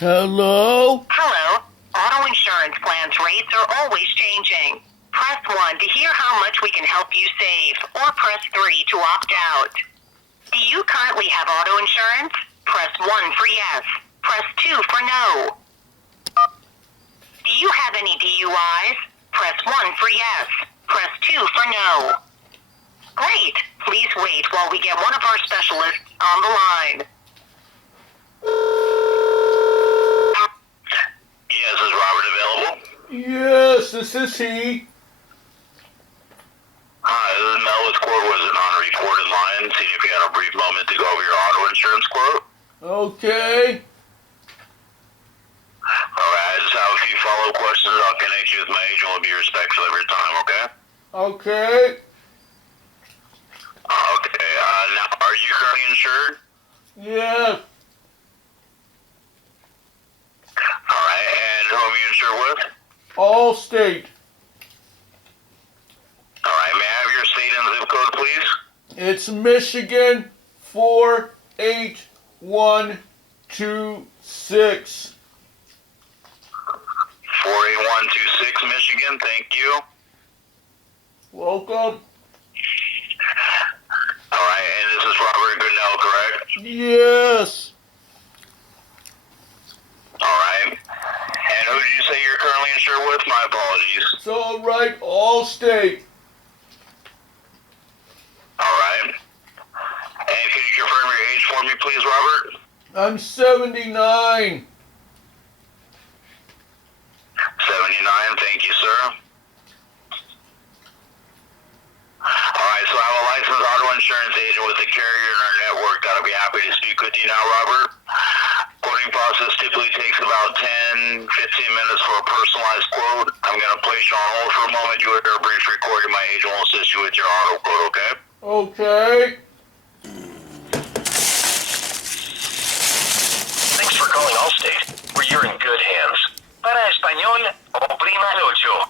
Hello? Hello. Auto insurance plans rates are always changing. Press 1 to hear how much we can help you save, or press 3 to opt out. Do you currently have auto insurance? Press 1 for yes. Press 2 for no. Do you have any DUIs? Press 1 for yes. Press 2 for no. Great. Please wait while we get one of our specialists on the line. Yes, is Robert available? Yes, this is he. Hi, this is Mel with Quote. Was it on a recorded line? See if you had a brief moment to go over your auto insurance quote. Okay. Alright, I just have a few follow-up questions. I'll connect you with my agent. Will be respectful of your time, okay? Okay. Okay, now, are you currently insured? Yes. Alright, and who are you insured with? Allstate. Alright, may I have your state and zip code, please? It's Michigan 48126. 48126 Michigan, thank you. Welcome. Alright, and this is Robert Goodell, correct? Yes. Alright. And who did you say you're currently insured with? My apologies. It's all right. Allstate. Alright. And can you confirm your age for me, please, Robert? I'm 79. 79, thank you, sir. Alright, so I have a licensed auto insurance agent with a carrier in our network that'll be happy to speak with you now, Robert. Quoting process typically takes about 10-15 minutes for a personalized quote. I'm going to place you on hold for a moment. You will hear a brief recording. My agent will assist you with your auto quote, okay? Okay. Thanks for calling Allstate, where you're in good hands. Para español, oprima el ocho.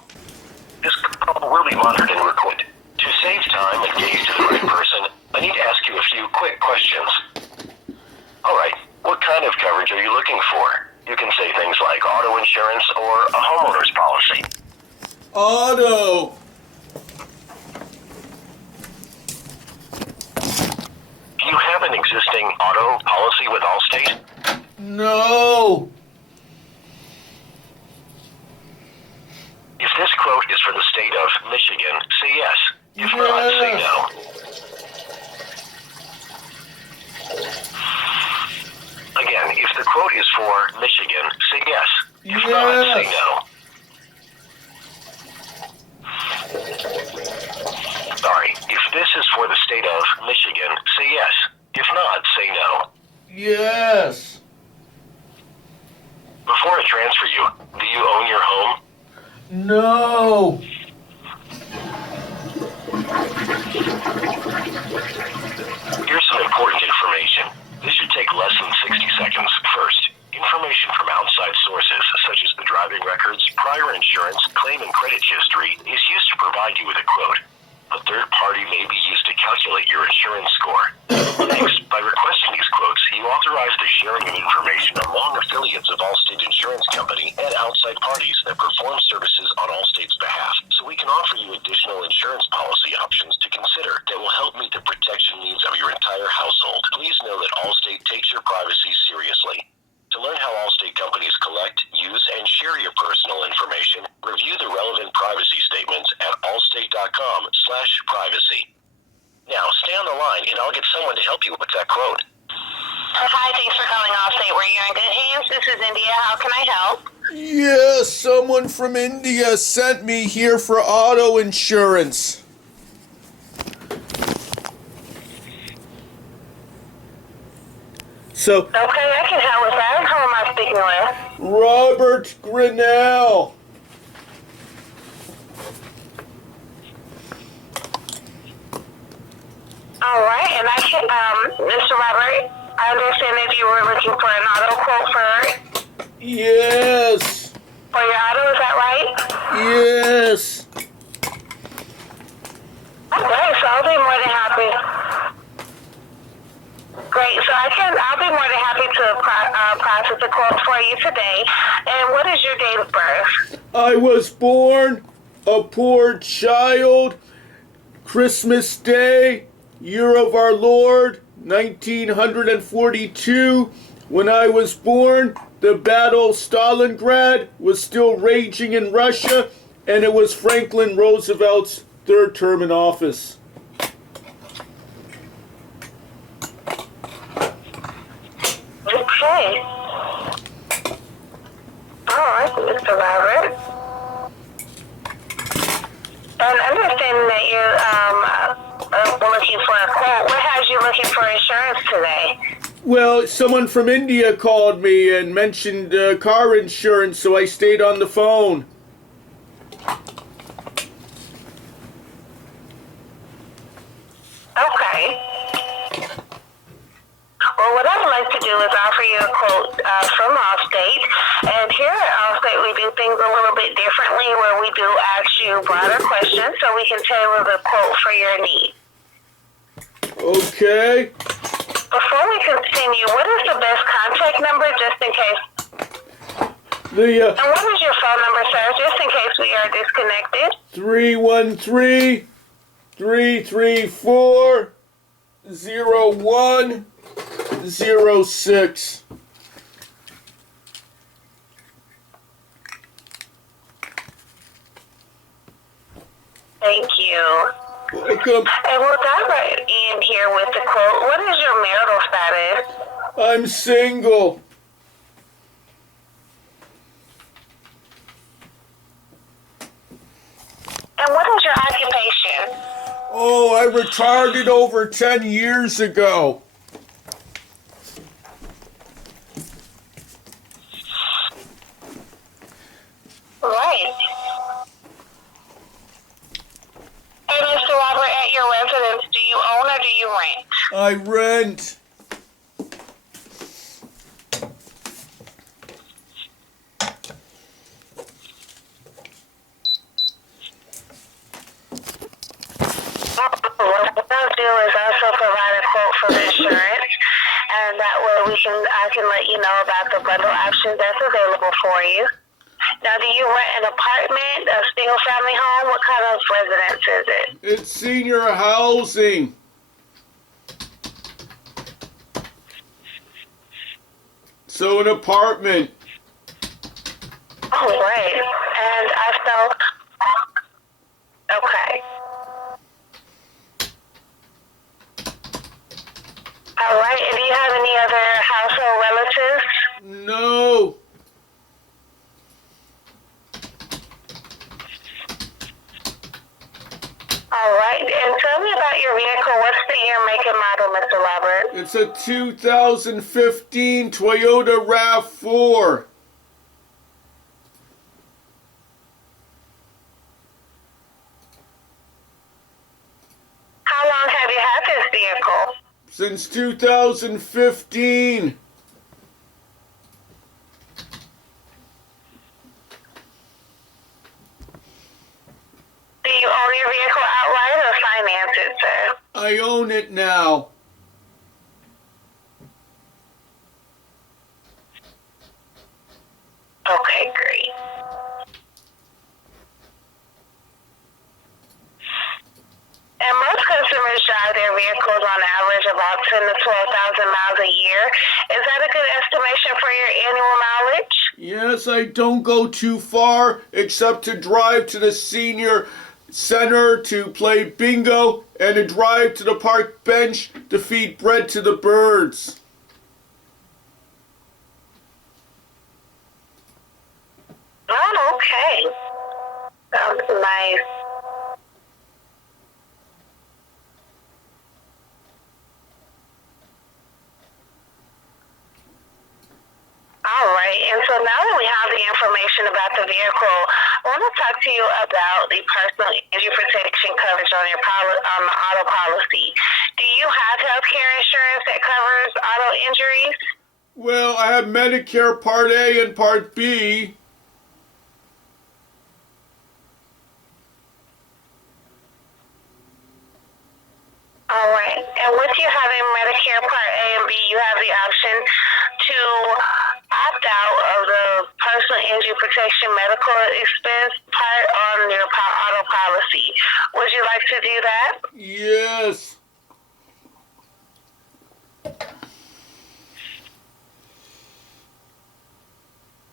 This call will be monitored and recorded. To save time and get you to the right person, I need to ask you a few quick questions. Alright, what kind of coverage are you looking for? You can say things like auto insurance or a homeowner's policy. Auto. Do you have an existing auto policy with Allstate? No. If this quote is for the state of Michigan, say yes. If not, say no. Again, if the quote is for Michigan, say yes. If not, say no. Sorry, if this is for the state of Michigan, say yes. If not, say no. Yes. Before I transfer you, do you own your home? No. Here's some important information. This should take less than 60 seconds. First, information from outside sources, such as the driving records, prior insurance, claim and credit history, is used to provide you with a quote. A third party may be used to calculate your insurance score. Next, by requesting these quotes, you authorize the sharing of information among affiliates of Allstate Insurance Company and outside parties that perform services on Allstate's behalf, so we can offer you additional insurance policy options to consider that will help meet the protection needs of your entire household. Please know that Allstate takes your privacy seriously. To learn how Allstate companies collect, use, and share your personal information, review the relevant privacy statements at allstate.com/privacy. Now, stay on the line and I'll get someone to help you with that quote. Hi, thanks for calling Allstate. Where you're in good hands. This is India. How can I help? Yes, someone from India sent me here for auto insurance. So, Okay, I can help with that. Who am I speaking with? Robert Grinnell. All right, and I can, Mr. Robert, I understand that you were looking for an auto quote Yes. for your auto, is that right? Yes. Okay, so I'll be more than happy. Great, so I'll be more than happy to to process a quote for you today. And what is your date of birth? I was born a poor child. Christmas Day, year of our Lord, 1942. When I was born, the Battle of Stalingrad was still raging in Russia, and it was Franklin Roosevelt's third term in office. Okay. All right, Mr. Robert. And understanding that you were looking for a quote, what has you looking for insurance today? Well, someone from India called me and mentioned car insurance, so I stayed on the phone. Okay. Well, what I would like to do is offer you a quote from Allstate. And here at Allstate, we do things a little bit differently where we do ask you broader questions so we can tailor the quote for your needs. Okay. Before we continue, what is the best contact number just in case? And what is your phone number, sir, just in case we are disconnected? 313-334-0106. Thank you. Welcome. And we'll dive right in here with the quote. What is your marital status? I'm single. And what is your occupation? Oh, I retired over 10 years ago. Right. And Mr. Robert, at your residence, do you own or do you rent? I rent. What I'll do is also provide a quote for the insurance, and that way I can let you know about the bundle options that's available for you. Now, do you rent an apartment, a single-family home? What kind of residence is it? It's senior housing. So an apartment. Oh, great. And also, okay. All right. And do you have any other household relatives? No. All right. And tell me about your vehicle. What's the year, make, and model, Mr. Robert? It's a 2015 Toyota RAV4. How long have you had this vehicle? Since 2015. Do you own your vehicle outright or finance it, sir? I own it now. Okay, great. And most customers drive their vehicles on average about 10 to 12,000 miles a year. Is that a good estimation for your annual mileage? Yes, I don't go too far except to drive to the senior center to play bingo and to drive to the park bench to feed bread to the birds. Oh, okay. Sounds nice. All right, and so now that we have the information about the vehicle, I want to talk to you about the personal injury protection coverage on your on the auto policy. Do you have health care insurance that covers auto injuries? Well, I have Medicare Part A and Part B. All right, and with you having Medicare Part A and B, you have the option to personal injury protection medical expense part on your auto policy. Would you like to do that? Yes.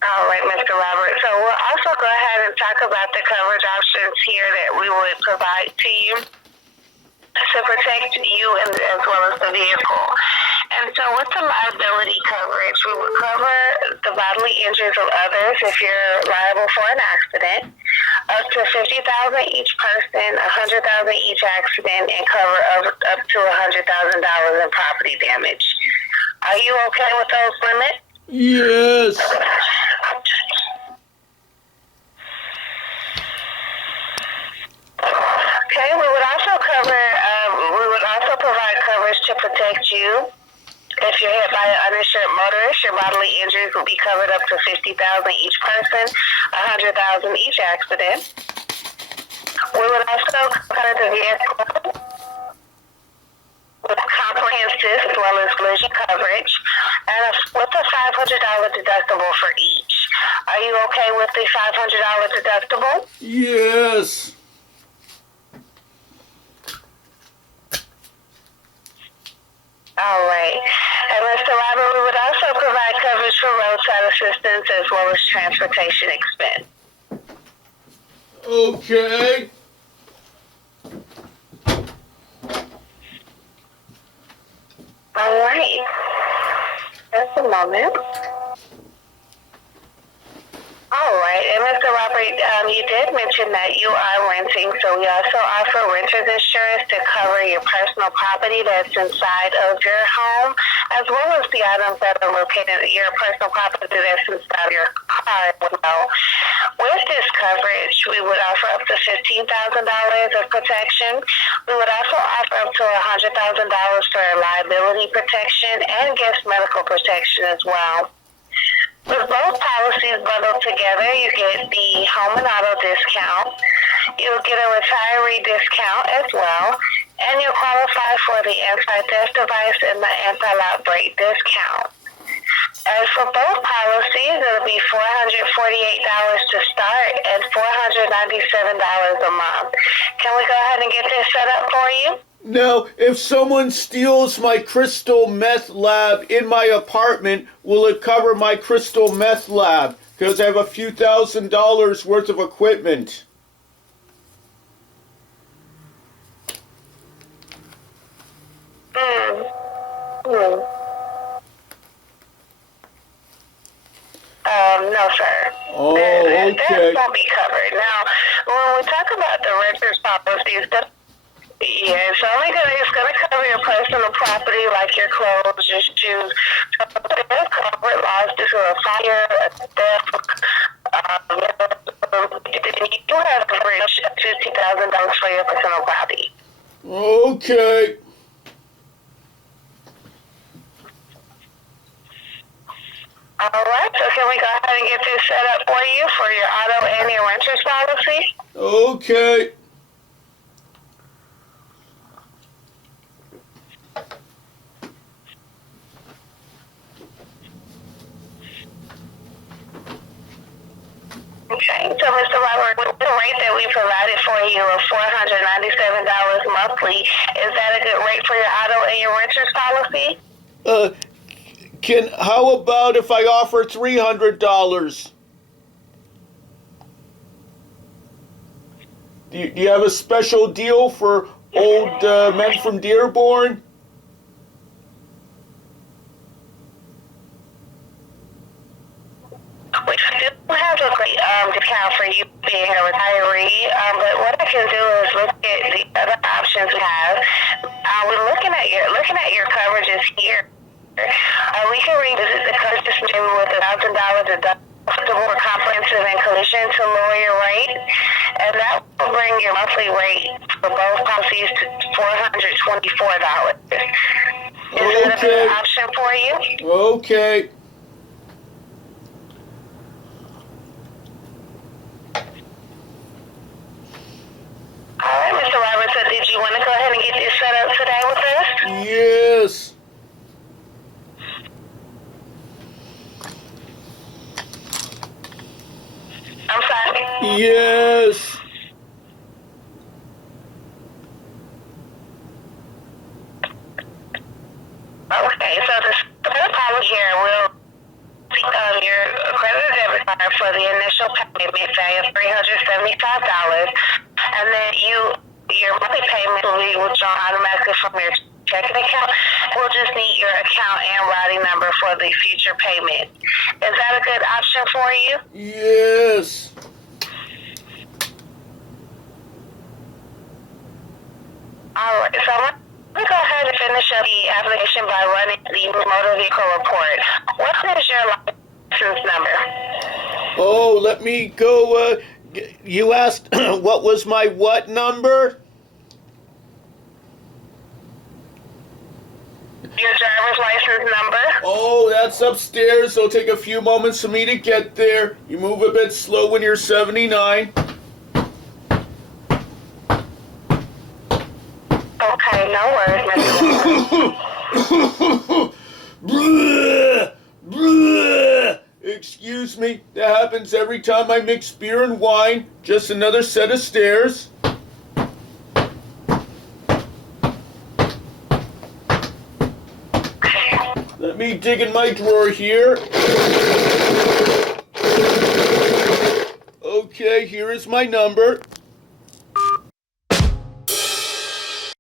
All right, Mr. Robert. So we'll also go ahead and talk about the coverage options here that we would provide to you to protect you and as well as the vehicle. And so with the liability coverage, we will cover the bodily injuries of others if you're liable for an accident, up to $50,000 each person, $100,000 each accident, and cover up to $100,000 in property damage. Are you okay with those limits? Yes. Okay, we would also provide coverage to protect you. If you're hit by an uninsured motorist, your bodily injuries will be covered up to $50,000 each person, $100,000 each accident. We would also cover the vehicle with comprehensive as well as collision coverage, and with a $500 deductible for each. Are you okay with the $500 deductible? Yes. All right. And Mr. Robert, we would also provide coverage for roadside assistance as well as transportation expense. Okay. All right. Just a moment. All right. And Mr. Robert, you did mention that you are renting, so we also offer renter's insurance to cover your personal property that's inside of your home, as well as the items that are located in your personal property that's inside of your car as well. With this coverage, we would offer up to $15,000 of protection. We would also offer up to $100,000 for liability protection and guest medical protection as well. With both policies bundled together, you get the home and auto discount. You'll get a retiree discount as well, and you'll qualify for the anti-theft device and the anti-lock brake discount. As for both policies, it'll be $448 to start and $497 a month. Can we go ahead and get this set up for you? Now, if someone steals my crystal meth lab in my apartment, will it cover my crystal meth lab? Because I have a few $1,000s worth of equipment. No, sir. Oh, That okay. won't be covered. Now, when we talk about the renter's policies, it's gonna cover your personal property, like your clothes, your shoes. So it does cover loss due to a fire, a theft. You do have coverage of $50,000 for your personal property. Okay. All right. So can we go ahead and get this set up for you for your auto and your renter's policy? Okay. Okay, so Mr. Robert, with the rate that we provided for you of $497 monthly, is that a good rate for your auto and your renter's policy? How about if I offer $300? Do you have a special deal for old men from Dearborn? We still have a great discount for you being a retiree, but what I can do is look at the other options we have. We're looking at your coverages here. We can revisit the coverages maybe with $1,000 deductible for comprehensive and collision to lower your rate, and that will bring your monthly rate for both policies to $424. Is that a good option for you? Okay. All right, Mr. Robertson, did you want to go ahead and get this set up today with us? Yes. Yes. Okay, so the third policy here will speak of your credit or debit card for the initial payment fee of $375, and then your monthly payment will be withdrawn automatically from your checking account. We'll just need your account and routing number for the future payment. Is that a good option for you? Yes. All right, so let me go ahead and finish up the application by running the motor vehicle report. What is your license number? Oh, let me go. You asked what was my what number? Your driver's license number? Oh, that's upstairs. It'll take a few moments for me to get there. You move a bit slow when you're 79. Okay, no worries, Mr. Bleh, bleh. Excuse me, that happens every time I mix beer and wine. Just another set of stairs. Let me dig in my drawer here. Okay, here is my number.